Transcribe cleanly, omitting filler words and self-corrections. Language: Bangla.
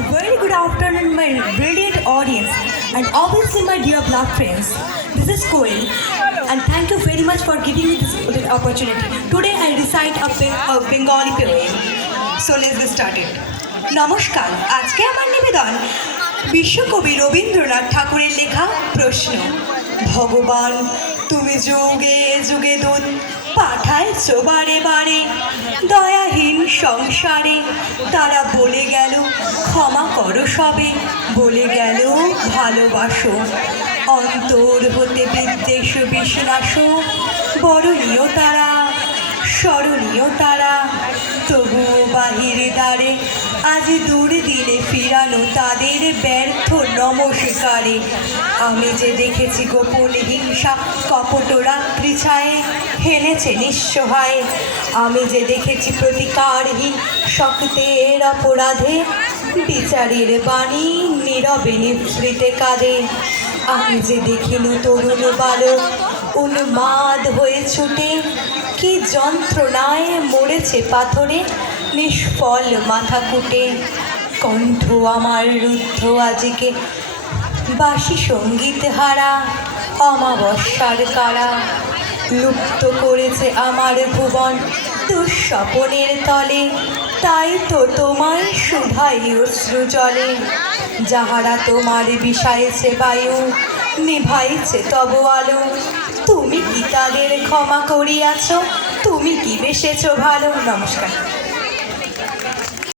A very good afternoon, my brilliant audience, and obviously my dear blood friends. This is Koel, and thank you very much for giving me this opportunity. Today I recite a Bengali poem. So let's get started. নমস্কার, আজকে আমার নিবেদন বিশ্বকবি রবীন্দ্রনাথ ঠাকুরের লেখা প্রশ্ন। ভগবান তুমি যুগে যুগে দূত পাঠাইছো বারে বারে দয়াহীন সংসারে, তারা বলে গেল ক্ষমা করো সবে, বলে গেল ভালোবাসো, অন্তর হতে বিদ্বেষ বিশ্বনাশ, বরণীয় তারা স্মরণীয় তারা, তবুও বাহিরে দ্বারে আজ দূর দিনে ফিরানো তাদের ব্যর্থ নমস্কারে। আমি যে দেখেছি গোপন হিংসা কপট রাত্রি ছায়ে হেনেছে নিঃসহায়, আমি যে দেখেছি প্রতিকারহীন শক্তের অপরাধে বিচারের বাণী নীরবে নিভৃতে কাঁদে। আমি যে দেখিল তরুণ বালক উন্মাদ হয়ে ছুটে কি যন্ত্রণায় মরেছে পাথরে নিষ্ফল মাথা কুটে। কণ্ঠ আমার রুদ্ধ আজকে বাসি সঙ্গীত হারা, অমাবস্যার কারা লুপ্ত করেছে আমার ভুবন দুঃস্বপনের তলে। তাই তো তোমায় শুধাই অশ্রু জলে, যাহারা তোমার বিষাইছে বায়ু নিভাইছে তব আলো, তুমি কি তাদের ক্ষমা করিয়াছ? তুমি কি বেসেছ ভালো? নমস্কার।